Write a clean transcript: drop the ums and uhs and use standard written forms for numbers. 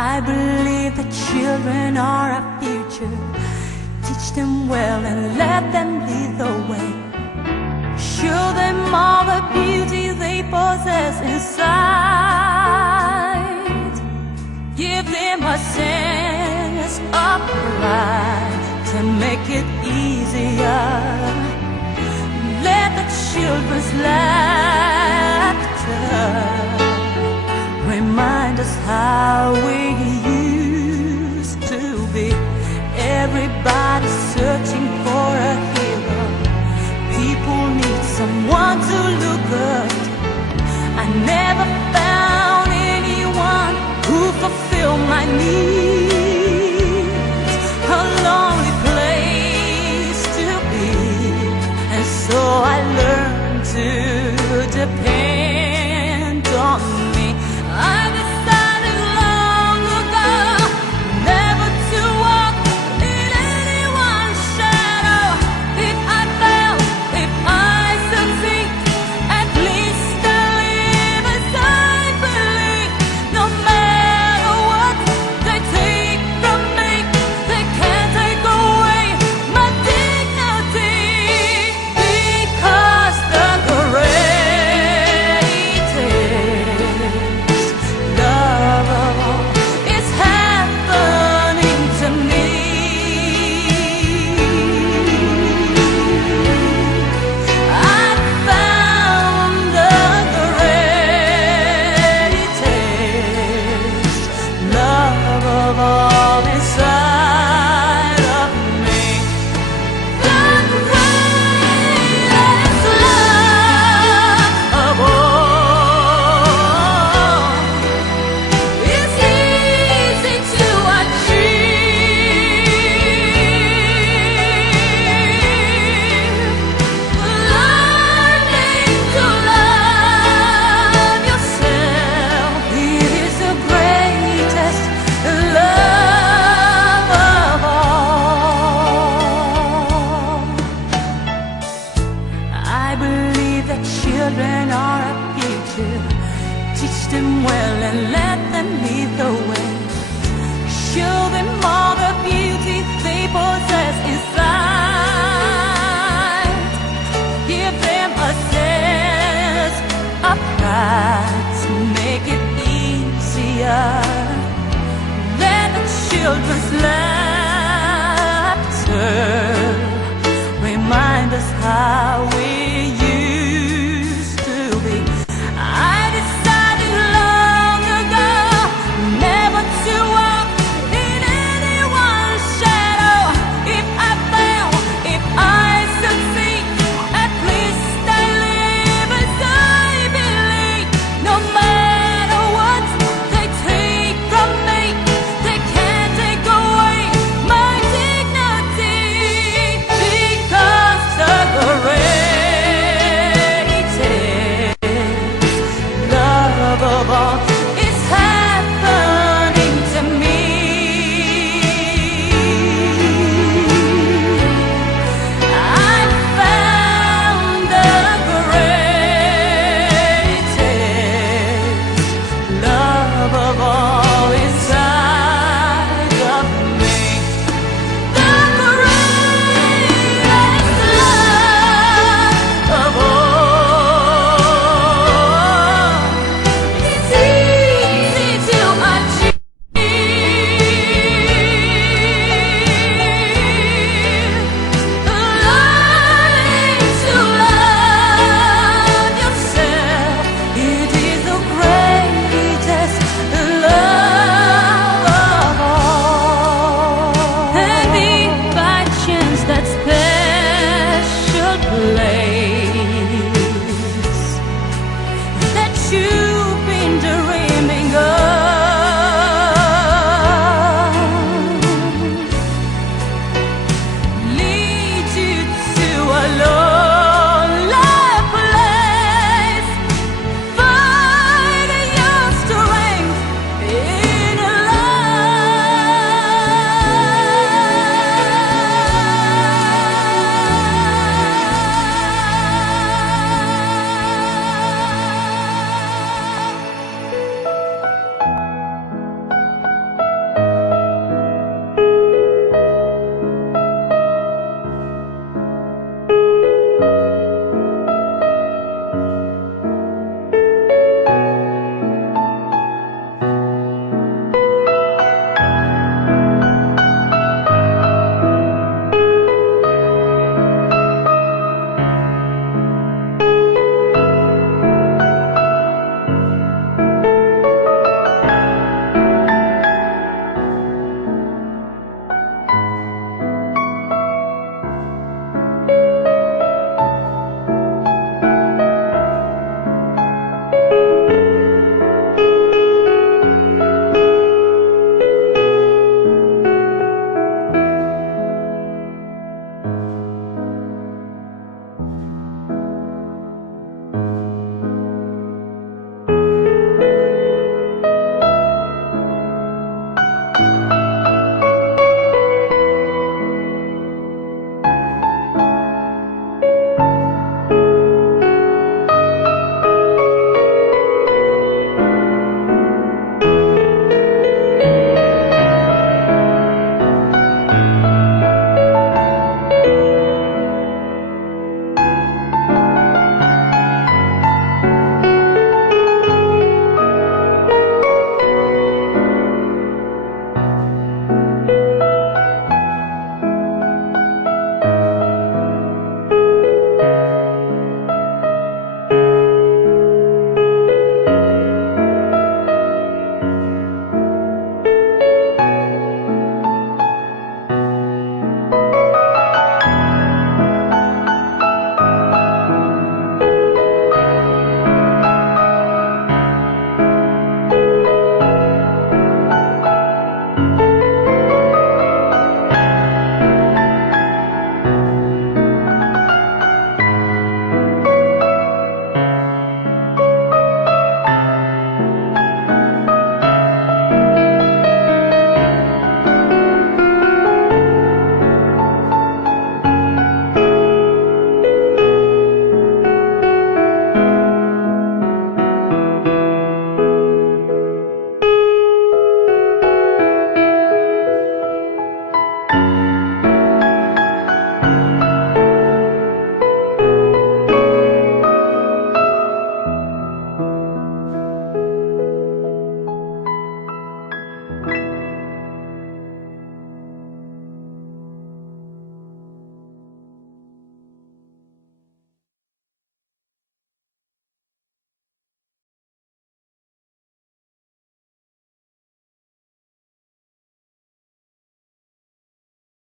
I believe that children are our future. Teach them well and let them lead the way. Show them all the beauty they possess inside. Give them a sense of pride to make it easier. Let the children's laughter remind us how we used to be. Everybody's searching for a hero. People need someone to look up to. I never found anyone who fulfilled my needs. A lonely place to be, and so I learned to depend on me. I decided long ago never to walk in anyone's shadow. If I fail, if I succeed, at least I live as I believe. No matter what they take from me, they can't take away my dignity, because the greatest love of all is happening to me. I found the greatest love of all inside of me. The greatest love of all. It's easy to achieve. Learning to love yourself. It is the greatest love of all. I believe that children are our future. Teach them well and let them lead the way. Show them all the beauty they possess inside. Give them a sense of pride to make it easier. Let the children's laughter remind us how we used to be. I decided long ago never to walk in anyone's shadow. If I fail, if I succeed, at least I live as I believe. No matter what they take from me, they can't take away my dignity, because the greatest